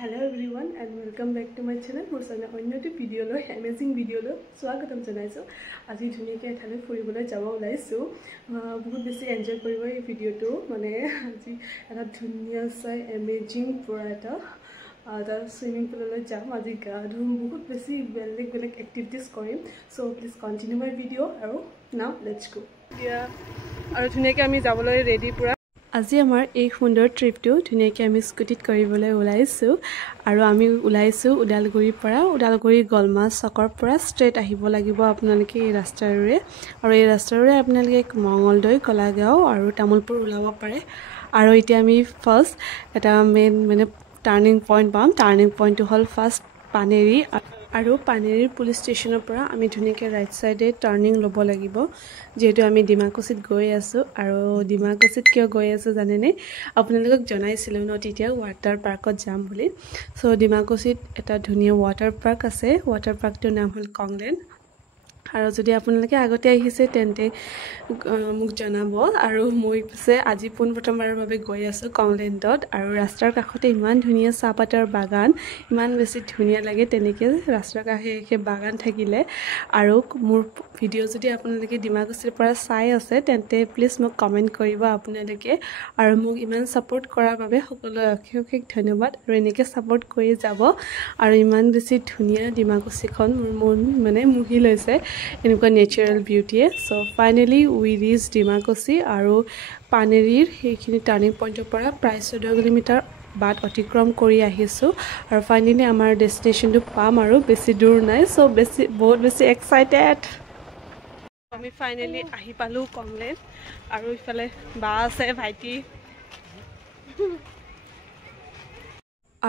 Hello everyone and welcome back to my channel. মোৰ সামনে অন্য এটা ভিডিও লৈ অ্যামেজিং ভিডিও লৈ স্বাগতম জনাইছো। আজি ধুনীয়াকৈ এঠাইলৈ ফুৰিবলৈ যাব ওলাইছো। বহুত বেছি এনজয় কৰিব এই ভিডিওটো। মানে আজি এটা ধুনীয়া চাই অ্যামেজিং পুৰা এটা সুইমিং পুললৈ যাম। আজি গা ধুম, বহুত বেছি বেলেগ এক্টিভিটিজ কৰিম। So please continue my video আৰু নাও লেটস গো। এতিয়া আৰু ধুনীয়াকৈ আমি যাবলৈ ৰেডি পুৰা। আজি আমাৰ এই সুন্দৰ ট্ৰিপটো ধুনীয়াকৈ আমি স্কুটিত কৰিবলৈ ওলাইছোঁ আৰু আমি ওলাইছোঁ ওদালগুৰিৰ পৰা। ওদালগুৰি গলমাছ চকৰ পৰা ষ্ট্ৰেট আহিব লাগিব আপোনালোকে এই ৰাস্তাৰে, আৰু এই ৰাস্তাৰে আপোনালোকে মঙলদৈ, কলাগাঁও আৰু তামোলপুৰ ওলাব পাৰে। আৰু এতিয়া আমি ফাৰ্ষ্ট এটা মেইন টাৰ্ণিং পইণ্ট পাম। টাৰ্ণিং পইণ্টটো হ'ল ফাৰ্ষ্ট পানেৰী, আৰু পানেৰীৰ পুলিচ ষ্টেচনৰ পৰা আমি ধুনীয়াকৈ ৰাইট চাইডে টাৰ্ণিং ল'ব লাগিব, যিহেতু আমি ডিমাকুছিত গৈ আছোঁ। আৰু ডিমাকুছিত কিয় গৈ আছোঁ জানেনে? আপোনালোকক জনাইছিলোঁ ন তেতিয়া ৱাটাৰ পাৰ্কত যাম বুলি। চ' ডিমাকুছিত এটা ধুনীয়া ৱাটাৰ পাৰ্ক আছে। ৱাটাৰ পাৰ্কটোৰ নাম হ'ল কংলেণ্ড। আৰু যদি আপোনালোকে আগতে আহিছে তেন্তে মোক জনাব। আৰু মই পিছে আজি পোনপ্ৰথমবাৰৰ বাবে গৈ আছোঁ কংলেণ্ডত। আৰু ৰাস্তাৰ কাষতে ইমান ধুনীয়া চাহপাতৰ বাগান, ইমান বেছি ধুনীয়া লাগে তেনেকৈ ৰাস্তাৰ কাষে বাগান থাকিলে। আৰু মোৰ ভিডিঅ' যদি আপোনালোকে ডিমাকুছিৰ পৰা চাই আছে তেন্তে প্লিজ মোক কমেণ্ট কৰিব আপোনালোকে। আৰু মোক ইমান ছাপোৰ্ট কৰাৰ বাবে সকলোকে অশেষ ধন্যবাদ। আৰু এনেকৈ ছাপোৰ্ট কৰি যাব। আৰু ইমান বেছি ধুনীয়া ডিমাকুছিখন মোৰ মন মুহি লৈছে, এনেকুৱা নেচাৰেল বিউটিয়ে। চ' ফাইনেলি উই ৰিচ ডিমাকুছি, আৰু পানেৰীৰ সেইখিনি টাৰ্ণিং পইণ্টৰ পৰা প্ৰায় 14 কিলোমিটাৰ বাট অতিক্ৰম কৰি আহিছোঁ। আৰু ফাইনেলি আমাৰ ডেষ্টিনেশ্যনটো পাম, আৰু বেছি দূৰ নাই। চ' বহুত বেছি এক্সাইটেড। আমি ফাইনেলি আহি পালোঁ কংলেণ্ড। আৰু ইফালে বা আছে, ভাইটি।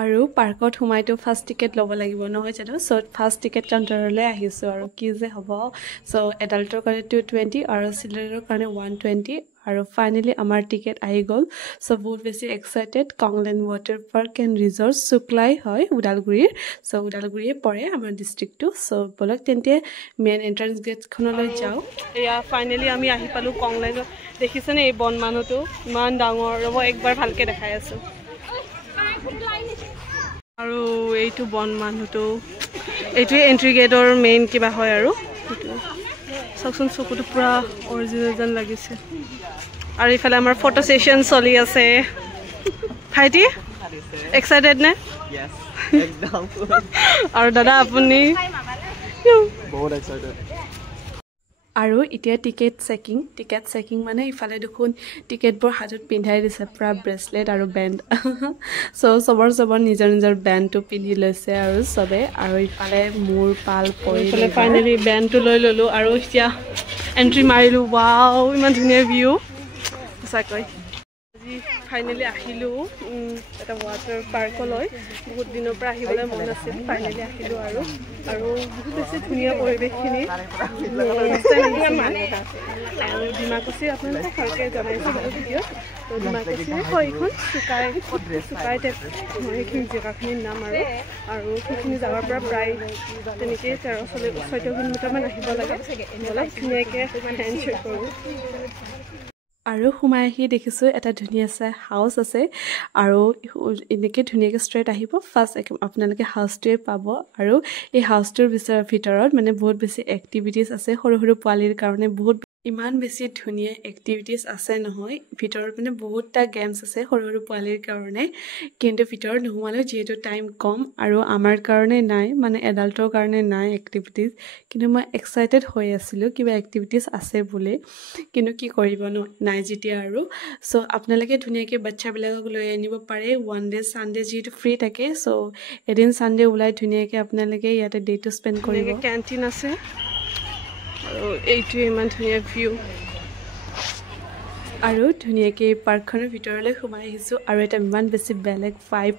আৰু পাৰ্কত সোমাইতো ফাৰ্ষ্ট টিকেট ল'ব লাগিব নহয় জানো? চ' ফাৰ্ষ্ট টিকেট কাউণ্টাৰলৈ আহিছোঁ। আৰু কি যে হ'ব। চ' এডাল্টৰ কাৰণে 220 আৰু চিলড্ৰেনৰ কাৰণে 120। আৰু ফাইনেলি আমাৰ টিকেট আহি গ'ল। চ' বহুত বেছি এক্সাইটেড। কংলেণ্ড ৱাটাৰ পাৰ্ক এণ্ড ৰিজৰ্ট চুকলাই হয় ওদালগুৰিৰ। চ' ওদালগুৰিয়ে পৰে আমাৰ ডিষ্ট্ৰিক্টটো। চ' ব'লক তেন্তে মেইন এণ্ট্ৰেঞ্চ গেটখনলৈ যাওঁ। এয়া ফাইনেলি আমি আহি পালোঁ কংলেণ্ডত। দেখিছেনে এই বন মানুহটো ইমান ডাঙৰ? ৰ'ব একবাৰ ভালকৈ দেখাই আছোঁ। আৰু এইটো বন মানুহটো, এইটোৱে এণ্ট্ৰি গেটৰ মেইন কিবা হয়। আৰু চাওকচোন, চকুটো পূৰা অৰিজিনেল যেন লাগিছে। আৰু ইফালে আমাৰ ফটো ছেশ্যন চলি আছে। ভাইটি এক্সাইটেড নে? আৰু দাদা আপুনি? বহুত এক্সাইটেড। আৰু এতিয়া টিকেট চেকিং মানে ইফালে দেখোন টিকেটবোৰ হাতত পিন্ধাই দিছে, পূৰা ব্ৰেচলেট আৰু বেণ্ড। চ' চবৰ নিজৰ বেণ্ডটো পিন্ধি লৈছে আৰু চবে। আৰু ইফালে মোৰ পাল পৰি ফাইনেলি বেণ্ডটো লৈ ল'লোঁ। আৰু এতিয়া এণ্ট্ৰি মাৰিলোঁ। ৱাও, ইমান ধুনীয়া ভিউ সঁচাকৈ। আজি ফাইনেলি আহিলোঁ এটা ৱাটাৰ পাৰ্কলৈ। বহুত দিনৰ পৰা আহিবলৈ মন আছিল, ফাইনেলি আহিলোঁ। আৰু বহুত বেছি ধুনীয়া পৰিৱেশখিনি। আৰু ডিমাকুছি আপোনালোকক ভালকৈ জনাইছোঁ বাৰু ভিডিঅ'ত। তো ডিমাকুছিয়ে হয় এইখন, চুকাই টাইপ সেইখিনি জেগাখিনিৰ নাম। আৰু সেইখিনি জেগাৰ পৰা প্ৰায় তেনেকেই 13-14 কিলোমিটাৰমান আহিব লাগে। অলপ ধুনীয়াকৈ এনজয় কৰোঁ। আৰু সোমাই আহি দেখিছোঁ এটা ধুনীয়া চাই হাউচ আছে। আৰু এনেকৈ ধুনীয়াকৈ ষ্ট্ৰেইট আহিব, ফাৰ্ষ্ট আপোনালোকে হাউচটোৱে পাব। আৰু এই হাউচটোৰ ভিতৰত বহুত বেছি এক্টিভিটিজ আছে সৰু পোৱালীৰ কাৰণে। ইমান বেছি ধুনীয়া এক্টিভিটিজ আছে নহয় ভিতৰত। বহুতটা গেমছ আছে সৰু পোৱালীৰ কাৰণে, কিন্তু ভিতৰত নোসোমালেও যিহেতু টাইম কম আৰু আমাৰ কাৰণে নাই, এডাল্টৰ কাৰণে নাই এক্টিভিটিজ। কিন্তু মই এক্সাইটেড হৈ আছিলোঁ কিবা এক্টিভিটিজ আছে বুলি, কিন্তু কি কৰিব নাই যেতিয়া। আৰু চ' আপোনালোকে ধুনীয়াকৈ বাচ্ছাবিলাকক লৈ আনিব পাৰে। ওৱান ডে ছানডে যিহেতু ফ্ৰী থাকে, চ' এদিন ছানডে ওলাই ধুনীয়াকৈ আপোনালোকে ইয়াতে ডে'টো স্পেণ্ড কৰিব। কেণ্টিন আছে, আৰু এইটোৱে ইমান ধুনীয়া ভিউ। আৰু ধুনীয়াকৈ পাৰ্কখনৰ ভিতৰলৈ সোমাই আহিছোঁ। আৰু এটা ইমান বেছি বেলেগ ভাইব,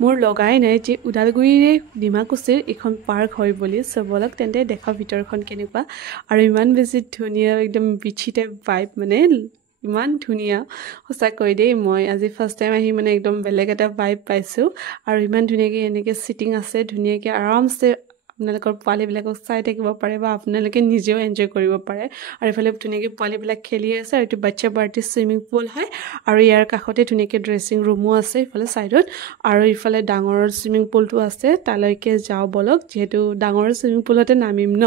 মোৰ লগাই নাই যে ওদালগুৰিৰে ডিমাকুছিৰ এইখন পাৰ্ক হয় বুলি। চ' ব'লক তেন্তে দেখাওঁ ভিতৰখন কেনেকুৱা। আৰু ইমান বেছি ধুনীয়া, একদম বিচি টাইপ ভাইব, ইমান ধুনীয়া সঁচাকৈ দেই। মই আজি ফাৰ্ষ্ট টাইম আহি একদম বেলেগ এটা ভাইব পাইছোঁ। আৰু ইমান ধুনীয়াকৈ এনেকৈ ছিটিং আছে, ধুনীয়াকৈ আৰামছে আপোনালোকৰ পোৱালিবিলাকক চাই থাকিব পাৰে বা আপোনালোকে নিজেও এনজয় কৰিব পাৰে আৰু ইফালে ধুনীয়াকৈ পোৱালিবিলাক খেলি আছে আৰু এইটো বাচ্চা পাৰ্টি চুইমিং পুল হয় আৰু ইয়াৰ কাষতে ধুনীয়াকৈ ড্ৰেছিং ৰুমো আছে ইফালে ছাইডত আৰু ইফালে ডাঙৰ চুইমিং পুলটো আছে তালৈকে যাওঁ বলক যিহেতু ডাঙৰ চুইমিং পুলতে নামিম ন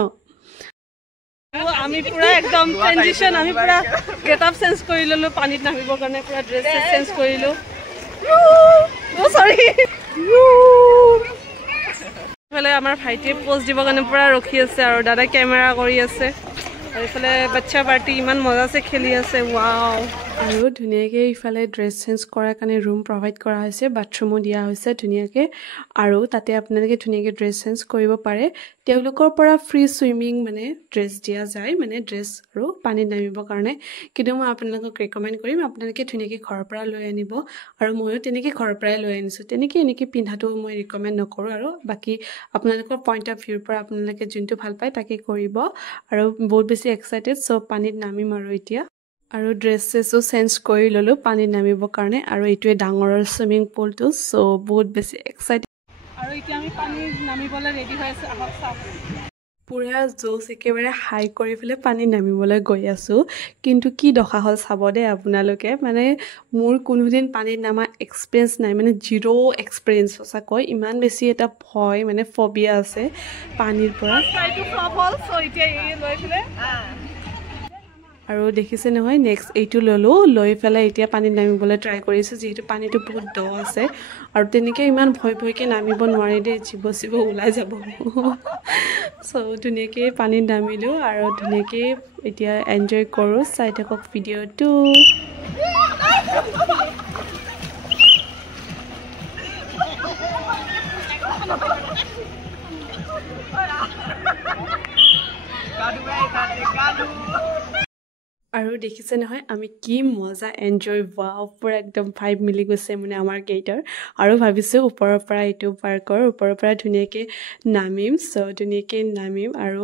আমি পুৰা একদম ট্ৰেনজিশন আমি পুৰা গেট আপ চেঞ্জ কৰি ল'লোঁ পানীত নামিবৰ কাৰণে পুৰা ড্ৰেছ চেঞ্জ কৰিলোঁ সৰি ইফালে আমাৰ ভাইটিয়ে পোজ দিবৰ কাৰণে পুৰা ৰখি আছে আৰু দাদা কেমেৰা কৰি আছে আৰু ইফালে বাচ্চা পাৰ্টি ইমান মজাছে খেলি আছে ৱাও আৰু ধুনীয়াকৈ ইফালে ড্ৰেছ চেঞ্জ কৰাৰ কাৰণে ৰুম প্ৰভাইড কৰা হৈছে বাথৰুমো দিয়া হৈছে ধুনীয়াকৈ আৰু তাতে আপোনালোকে ধুনীয়াকৈ ড্ৰেছ চেঞ্জ কৰিব পাৰে তেওঁলোকৰ পৰা ফ্ৰী চুইমিং মানে ড্ৰেছ দিয়া যায় মানে ড্ৰেছ আৰু পানীত নামিবৰ কাৰণে কিন্তু মই আপোনালোকক ৰেকমেণ্ড কৰিম আপোনালোকে ধুনীয়াকৈ ঘৰৰ পৰা লৈ আনিব আৰু ময়ো তেনেকৈ ঘৰৰ পৰাই লৈ আনিছোঁ তেনেকৈ এনেকৈ পিন্ধাটো মই ৰিকমেণ্ড নকৰোঁ আৰু বাকী আপোনালোকৰ পইণ্ট অফ ভিউৰ পৰা আপোনালোকে যোনটো ভাল পায় তাকে কৰিব আৰু বহুত বেছি এক্সাইটেড চ' পানীত নামিম আৰু এতিয়া আৰু ড্ৰেছ চেছো চেঞ্জ কৰি ল'লোঁ পানীত নামিবৰ কাৰণে আৰু এইটোৱে ডাঙৰ চুইমিং পুলটো চ' বহুত বেছি এক্সাইটেড আৰু এতিয়া আমি পানীত নামিবলৈ ৰেডি হৈ আছোঁ আহক চাওক পুৰা জোচ একেবাৰে হাই কৰি পেলাই পানীত নামিবলৈ গৈ আছোঁ কিন্তু কি দশা হ'ল চাব দেই আপোনালোকে মানে মোৰ কোনোদিন পানীত নামা এক্সপিৰিয়েঞ্চ নাই মানে জিৰ' এক্সপিৰিয়েঞ্চ সঁচাকৈ ইমান বেছি এটা ভয় মানে ফবিয়া আছে পানীৰ পৰা আৰু দেখিছে নহয় নেক্সট এইটো ল'লোঁ লৈ পেলাই এতিয়া পানীত নামিবলৈ ট্ৰাই কৰিছোঁ যিহেতু পানীটো বহুত দ আছে আৰু তেনেকৈ ইমান ভয়কৈ নামিব নোৱাৰি দেই জীৱ চিৱ ওলাই যাব চ' ধুনীয়াকৈ পানীত নামিলোঁ আৰু ধুনীয়াকৈ এতিয়া এনজয় কৰোঁ চাই থাকক ভিডিঅ'টো আৰু দেখিছে নহয় আমি কি মজা এনজয় ৱাও পুৰা একদম ভাইব মিলি গৈছে মানে আমাৰ কেইটাৰ আৰু ভাবিছোঁ ওপৰৰ পৰা এইটো পাৰ্কৰ ওপৰৰ পৰা ধুনীয়াকৈ নামিম চ' ধুনীয়াকৈ নামিম আৰু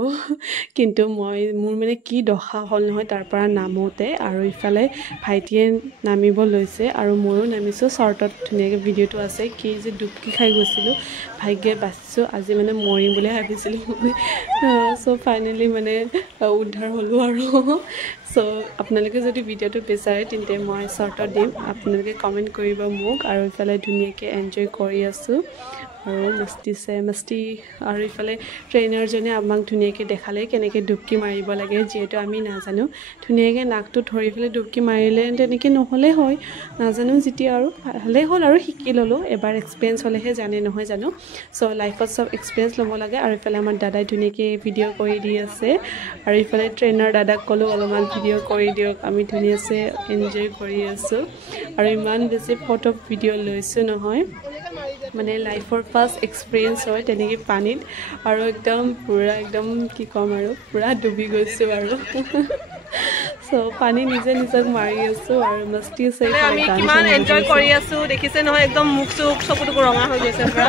কিন্তু মোৰ মানে কি দশা হ'ল নহয় তাৰ পৰা নামোতে আৰু ইফালে ভাইটিয়ে নামিব লৈছে আৰু ময়ো নামিছোঁ শ্বৰ্টত ধুনীয়াকৈ ভিডিঅ'টো আছে কি যে ডুবকি খাই গৈছিলোঁ ভাগ্যে বাচিছোঁ আজি মানে মৰিম বুলি ভাবিছিলোঁ চ' ফাইনেলি মানে উদ্ধাৰ হ'লোঁ আৰু চ' আপোনালোকে যদি ভিডিঅ'টো বিচাৰে তেন্তে মই শ্বৰ্টত দিম আপোনালোকে কমেণ্ট কৰিব মোক আৰু ইফালে ধুনীয়াকৈ এনজয় কৰি আছোঁ আৰু মস্তি আৰু ইফালে ট্ৰেইনাৰজনে আমাক ধুনীয়াকৈ দেখালে কেনেকৈ ডুবকি মাৰিব লাগে যিহেতু আমি নাজানো ধুনীয়াকৈ নাকটো ধৰি পেলাই ডুবকি মাৰিলে তেনেকৈ নহ'লেই হয় নাজানো যেতিয়া আৰু ভালেই হ'ল আৰু শিকি ল'লোঁ এবাৰ এক্সপিৰিয়েঞ্চ হ'লেহে জানে নহয় জানো চ' লাইফত চব এক্সপিৰিয়েঞ্চ ল'ব লাগে আৰু ইফালে আমাৰ দাদাই ধুনীয়াকৈ ভিডিঅ' কৰি দি আছে আৰু ইফালে ট্ৰেইনাৰ দাদাক ক'লোঁ অলপমান ভিডিঅ' কৰি দিয়ক আমি ধুনীয়াকৈ এনজয় কৰি আছোঁ আৰু ইমান বেছি ফটো ভিডিঅ' লৈছোঁ নহয় মানে লাইফৰ ফাৰ্ষ্ট এক্সপিৰিয়েঞ্চ হয় তেনেকৈ পানীত আৰু একদম পুৰা একদম কি ক'ম আৰু পুৰা ডুবি গৈছোঁ আৰু চ' পানী নিজে নিজক মাৰি আছোঁ আৰু মস্তি আছে আমি কিমান এনজয় কৰি আছোঁ দেখিছে নহয় একদম মুখ চুখ চকুটো ৰঙা হৈ গৈছে পুৰা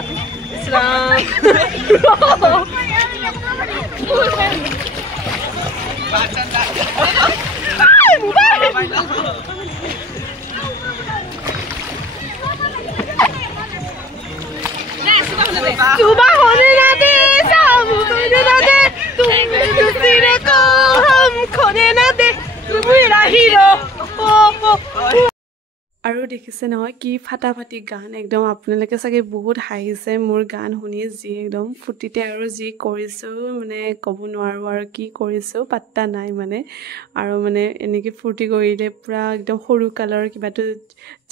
सुबह होने ना दे शाम होने ना दे तुम दूसरे को हम खोने ना दे तुम मेरा हीरो আৰু দেখিছে নহয় কি ফাটাফাটি গান একদম আপোনালোকে চাগে বহুত হাঁহিছে মোৰ গান শুনি যি একদম ফুটিতে আৰু যি কৰিছোঁ মানে ক'ব নোৱাৰোঁ আৰু কি কৰিছোঁ পাত্তা নাই মানে আৰু মানে এনেকৈ ফূৰ্তি কৰিলে পূৰা একদম সৰু কালৰ কিবাটো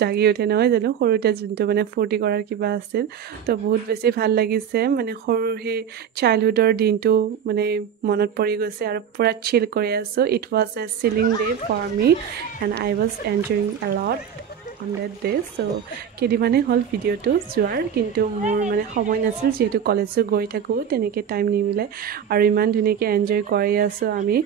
জাগি উঠে নহয় জানো সৰুতে যোনটো মানে ফূৰ্তি কৰাৰ কিবা আছিল তো বহুত বেছি ভাল লাগিছে মানে সৰুৰ সেই চাইল্ডহুডৰ দিনটো মানে মনত পৰি গৈছে আৰু পূৰা চিল কৰি আছোঁ it was a chilling day for me and I was enjoying a lot on that day so' কেইদিনমানেই হ'ল ভিডিঅ'টো যোৱাৰ কিন্তু মোৰ মানে সময় নাছিল যিহেতু কলেজো গৈ থাকোঁ তেনেকৈ টাইম নিমিলে আৰু ইমান ধুনীয়াকৈ এনজয় কৰি আছোঁ আমি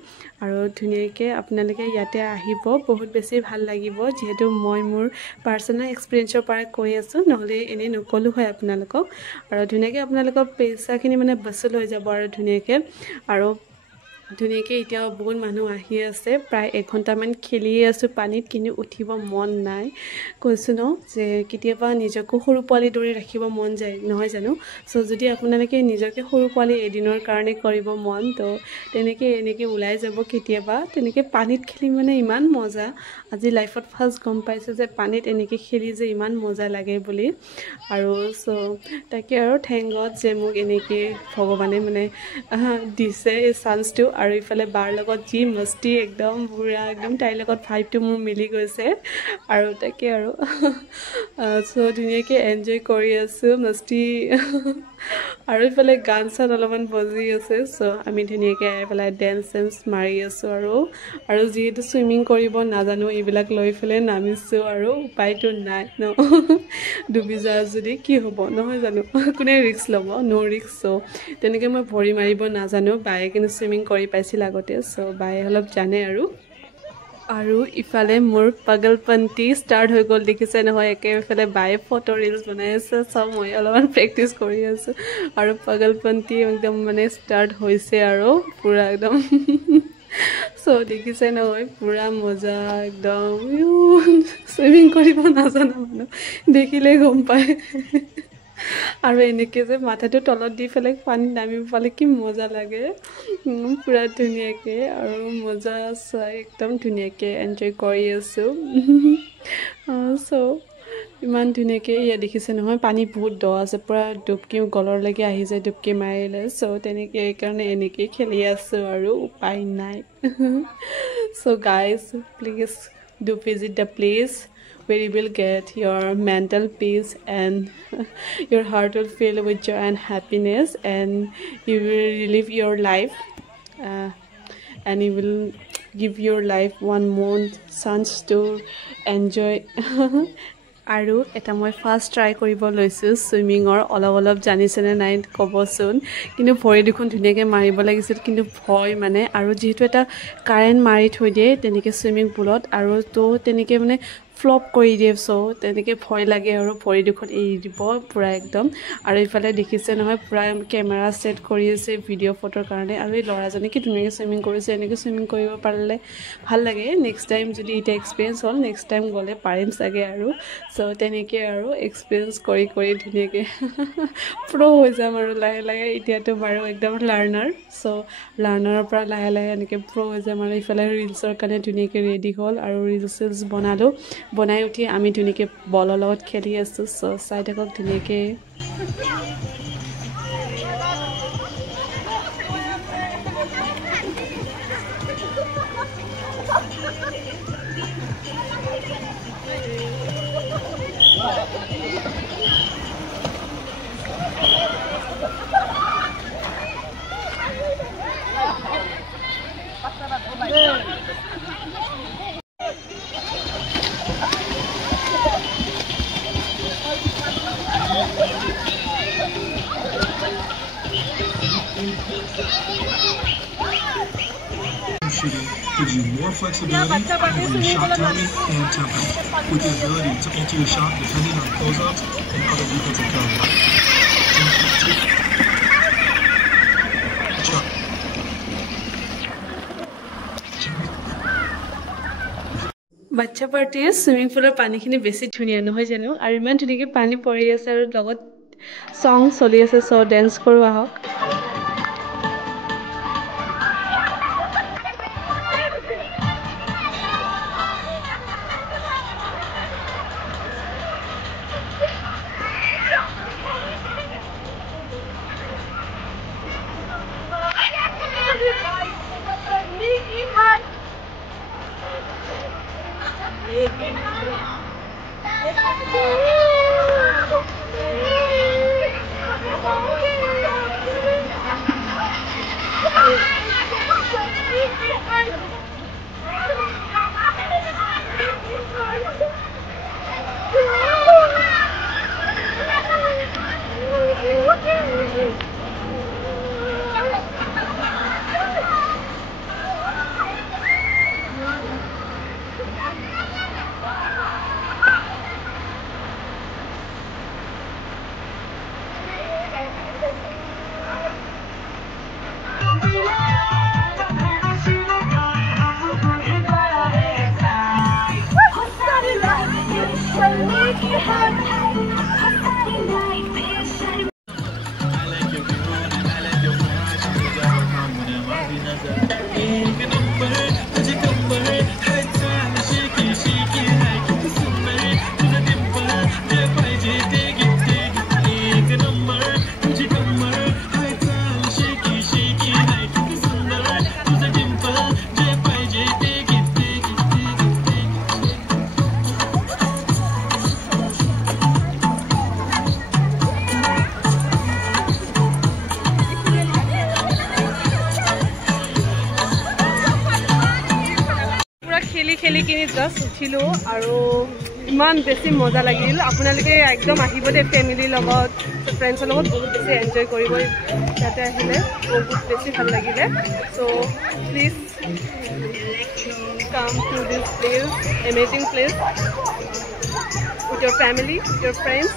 আৰু ধুনীয়াকৈ আপোনালোকে ইয়াতে আহিব বহুত বেছি ভাল লাগিব যিহেতু মই মোৰ পাৰ্চনেল এক্সপিৰিয়েঞ্চৰ পৰা কৈ আছোঁ নহ'লে এনেই নক'লোঁ হয় আপোনালোকক আৰু ধুনীয়াকৈ আপোনালোকৰ পইচাখিনি মানে বচুল হৈ যাব আৰু ধুনীয়াকৈ আৰু ধুনীয়াকৈ এতিয়াও বহুত মানুহ আহি আছে প্ৰায় 1 ঘণ্টামান খেলিয়ে আছোঁ পানীত কিন্তু উঠিব মন নাই কৈছোঁ ন যে কেতিয়াবা নিজকো সৰু পোৱালি দৰে ৰাখিব মন যায় নহয় জানো চ' যদি আপোনালোকে নিজকে সৰু পোৱালি এদিনৰ কাৰণে কৰিব মন তো এনেকৈ ওলাই যাব কেতিয়াবা তেনেকৈ পানীত খেলি মানে ইমান মজা আজি লাইফত ফাৰ্ষ্ট গম পাইছোঁ যে পানীত এনেকৈ খেলি যে ইমান মজা লাগে বুলি আৰু চ' তাকে আৰু থেংক গড যে মোক এনেকৈ ভগৱানে মানে দিছে এই চান্সটো আৰু ইফালে বাৰ লগত যি মস্তি একদম পুৰা একদম তাইৰ লগত ভাইবটো মোৰ মিলি গৈছে আৰু তাকে আৰু চ' ধুনীয়াকৈ এনজয় কৰি আছোঁ মস্তি আৰু ইফালে গান চান অলপমান বজি আছে চ' আমি ধুনীয়াকৈ আহি পেলাই ডেন্স চেন্স মাৰি আছোঁ আৰু যিহেতু চুইমিং কৰিব নাজানো এইবিলাক লৈ পেলাই নামিছোঁ আৰু উপায়টো নাই ন ডুবি যাওঁ যদি কি হ'ব নহয় জানো কোনে ৰিস্ক ল'ব ন' ৰিস্ক চ' তেনেকৈ মই ভৰি মাৰিব নাজানো বায়ে কিন্তু চুইমিং কৰি পাইছিল আগতে চ' বায়ে অলপ জানে আৰু ইফালে মোৰ পাগলপন্তি ষ্টাৰ্ট হৈ গ'ল দেখিছে নহয় একেফালে বায়ে ফটো ৰিলছ বনাই আছে চব মই অলপমান প্ৰেক্টিচ কৰি আছোঁ আৰু পাগলপন্তি একদম মানে ষ্টাৰ্ট হৈছে আৰু পূৰা একদম চ' দেখিছে নহয় পূৰা মজা একদম চুইমিং কৰিব নাজানো মানুহ দেখিলে গম পায় আৰু এনেকৈ যে মাথাটো তলত দি পেলাই পানীত নামিব পালে কি মজা লাগে পূৰা ধুনীয়াকৈ আৰু মজা চাই একদম ধুনীয়াকৈ এনজয় কৰি আছোঁ চ' ইমান ধুনীয়াকৈ ইয়াত দেখিছে নহয় পানী বহুত দ আছে পূৰা ডুবকি গলৰলৈকে আহি যায় ডুবকি মাৰিলে চ' তেনেকৈ এইকাৰণে এনেকৈ খেলি আছোঁ আৰু উপায় নাই so' guys please do visit the place where you will get your mental peace and your heart will fill with joy and happiness and you will relive your life and you will give your life one more chance to enjoy আৰু এটা মই first try কৰিব লৈছোঁ চুইমিঙৰ অলপ জানিছেনে নাই ক'বচোন কিন্তু ভৰি দুখন ধুনীয়াকৈ মাৰিব লাগিছিল কিন্তু ভয় মানে আৰু যিহেতু এটা কাৰেণ্ট মাৰি থৈ দিয়ে তেনেকৈ চুইমিং পুলত আৰু তো তেনেকৈ মানে ফ্লপ কৰি দিয়ে চ' তেনেকৈ ভয় লাগে আৰু ভৰি দুখন এৰি দিব পূৰা একদম আৰু ইফালে দেখিছে নহয় পূৰা কেমেৰা ছেট কৰি আছে ভিডিঅ' ফটোৰ কাৰণে আৰু এই ল'ৰাজনে কি ধুনীয়াকৈ চুইমিং কৰিছে এনেকৈ চুইমিং কৰিব পাৰিলে ভাল লাগে নেক্সট টাইম যদি এতিয়া এক্সপিৰিয়েঞ্চ হ'ল নেক্সট টাইম গ'লে পাৰিম চাগে আৰু চ' তেনেকৈ আৰু এক্সপিৰিয়েঞ্চ কৰি ধুনীয়াকৈ প্ৰ' হৈ যাম আৰু লাহে এতিয়াতো বাৰু একদম লাৰ্ণাৰ চ' লাৰ্ণাৰৰ পৰা লাহে এনেকৈ প্ৰ' হৈ যাম আৰু ইফালে ৰিলছৰ কাৰণে ধুনীয়াকৈ ৰেডি হ'ল আৰু ৰিলছ বনালোঁ বনাই উঠি আমি ধুনীয়াকৈ বলৰ লগত খেলি আছোঁ চ' চাই থাকক ধুনীয়াকৈ Shooting gives you more flexibility over your shot timing and tempo, with the ability to alter your shot depending on closeouts and other defensive coverages. বাচ্চা পাৰ্টিৰ চুইমিং পুলৰ পানীখিনি বেছি ধুনীয়া নহয় জানো আৰু ইমান ধুনীয়াকৈ পানী পৰি আছে আৰু লগত চং চলি আছে চ' ডেন্স কৰোঁ আহক খেলি কিনি জাষ্ট উঠিলো আৰু ইমান বেছি মজা লাগিল আপোনালোকে একদম আহিব দে ফেমিলিৰ লগত ফ্ৰেণ্ডছৰ লগত বহুত বেছি এনজয় কৰিব ইয়াতে আহিলে বহুত বেছি ভাল লাগিলে চ' please come to this place, amazing place with your family, with your friends.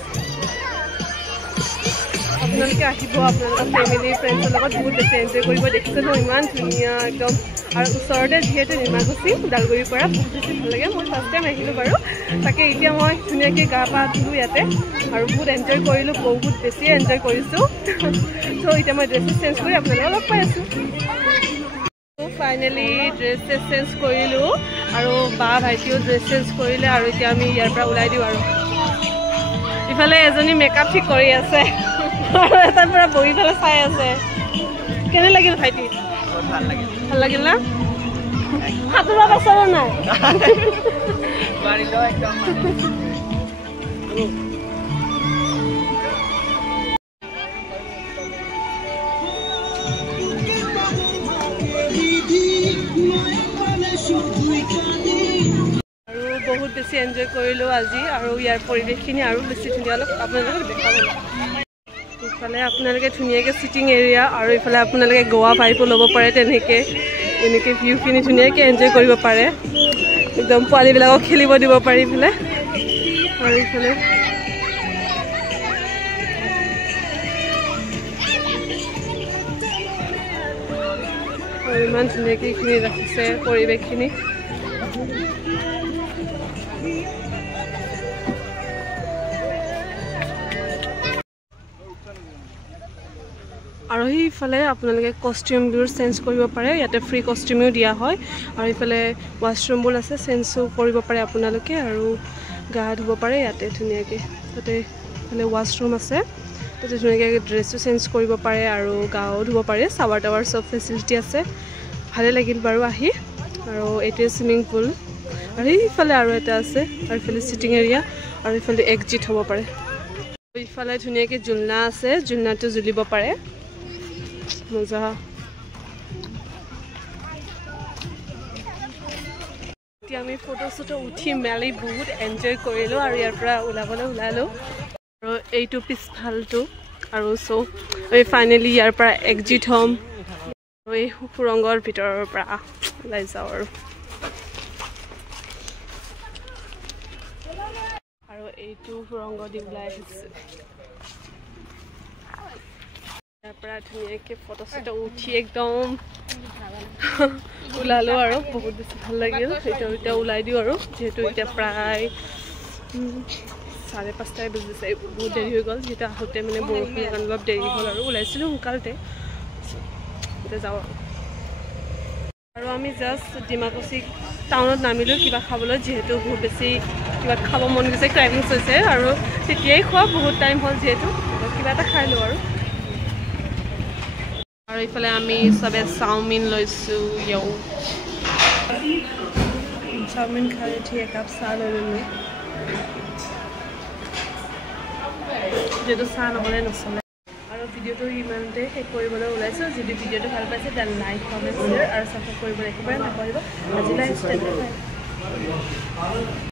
আপোনালোকে আহিব আপোনালোকৰ ফেমিলি ফ্ৰেণ্ডছৰ লগত বহুত বেছি এনজয় কৰিব দেখিছিলোঁ ইমান ধুনীয়া একদম আৰু ওচৰতে যিহেতু নিমাকুচি ওদালগুৰিৰ পৰা বহুত বেছি ভাল লাগে মই ফাৰ্ষ্ট টাইম আহিলোঁ বাৰু তাকে এতিয়া মই ধুনীয়াকৈ গা পা ধুলোঁ ইয়াতে আৰু বহুত এনজয় কৰিলোঁ বহুত বেছি এনজয় কৰিছোঁ চ' এতিয়া মই ড্ৰেছ চেঞ্জ কৰি আপোনালোকক লগ পাই আছোঁ ফাইনেলি ড্ৰেছ চেঞ্জ কৰিলোঁ আৰু বা ভাইটিও ড্ৰেছ চেঞ্জ কৰিলে আৰু এতিয়া আমি ইয়াৰ পৰা ওলাই দিওঁ আৰু ইফালে এজনী মেকআপ ঠিক কৰি আছে আৰু এটাৰ পৰা বহি পেলাই চাই আছে কেনে লাগিল ভাইটি ভাল লাগিল না সাঁতুৰা পাছৰ নাই বহুত বেছি এনজয় কৰিলোঁ আজি আৰু ইয়াৰ পৰিৱেশখিনি আৰু বেছি ধুনীয়া অলপ আপোনালোকক দেখাব ইফালে আপোনালোকে ধুনীয়াকৈ চিটিং এৰিয়া আৰু ইফালে আপোনালোকে গোৱা ভাইবো ল'ব পাৰে তেনেকৈ এনেকৈ ভিউখিনি ধুনীয়াকৈ এনজয় কৰিব পাৰে একদম পোৱালীবিলাকক খেলিব দিব পাৰি ইফালে আৰু ইফালে আৰু ইমান ধুনীয়াকৈ এইখিনি ৰাখিছে পৰিৱেশখিনি আৰু সেইফালে আপোনালোকে কষ্টিউমবোৰ চেঞ্জ কৰিব পাৰে ইয়াতে ফ্ৰী কষ্টিউমেও দিয়া হয় আৰু এইফালে ৱাছৰুমবোৰ আছে চেঞ্জো কৰিব পাৰে আপোনালোকে আৰু গা ধুব পাৰে ইয়াতে ধুনীয়াকৈ তাতে এইফালে ৱাছৰুম আছে তাতে ধুনীয়াকৈ ড্ৰেছো চেঞ্জ কৰিব পাৰে আৰু গাও ধুব পাৰে চাৱাৰ টাৱাৰ চব ফেচিলিটি আছে ভালে লাগিল বাৰু আহি আৰু এইটোৱে চুইমিং পুল আৰু এইফালে আৰু এটা আছে আৰু এইফালে চিটিং এৰিয়া আৰু এইফালে এক্সিট হ'ব পাৰে এইফালে ধুনীয়াকৈ জুলনা আছে জুলনাটো জুলিব পাৰে মজা এতিয়া আমি ফটো চটো উঠি মেলি বহুত এনজয় কৰিলোঁ আৰু ইয়াৰ পৰা ওলালোঁ আৰু এইটো পিছফালটো আৰু চ' এই ফাইনেলি ইয়াৰ পৰা এক্সিট হ'ম আৰু এই সুৰংগৰ ভিতৰৰ পৰা ওলাই যাওঁ আৰু এইটো সুৰংগ দি ওলাই আহিছোঁ ইয়াৰ পৰা ধুনীয়াকৈ ফটো চটো উঠি একদম ওলালোঁ আৰু বহুত বেছি ভাল লাগিল এতিয়া ওলাই দিওঁ আৰু যিহেতু এতিয়া প্ৰায় 5:30 বাজিছে বহুত দেৰি হৈ গ'ল যিহেতু আহোঁতে মানে বৰষুণৰ কাৰণে অলপ দেৰি হ'ল আৰু ওলাইছিলোঁ সোনকালতে এতিয়া যাওঁ আৰু আমি জাষ্ট ডিমাকুচি টাউনত নামিলোঁ কিবা খাবলৈ যিহেতু বহুত বেছি কিবা খাব মন গৈছে ক্ৰাইভিংছ হৈছে আৰু তেতিয়াই খোৱা বহুত টাইম হ'ল যিহেতু কিবা এটা খাই লওঁ আৰু এইফালে আমি চবে চাওমিন লৈছোঁ চাওমিন খাই উঠি একাপ চাহ লৈ ল'লোঁ যিহেতু চাহ নহ'লে নচলে আৰু ভিডিঅ'টো ইমানতে শেষ কৰিবলৈ ওলাইছোঁ যদি ভিডিঅ'টো ভাল পাইছে তেন্তে লাইক কমেণ্ট শ্বেয়াৰ আৰু ছাবস্ক্ৰাইব কৰিবলৈ একেবাৰে নকৰিব আজিলৈ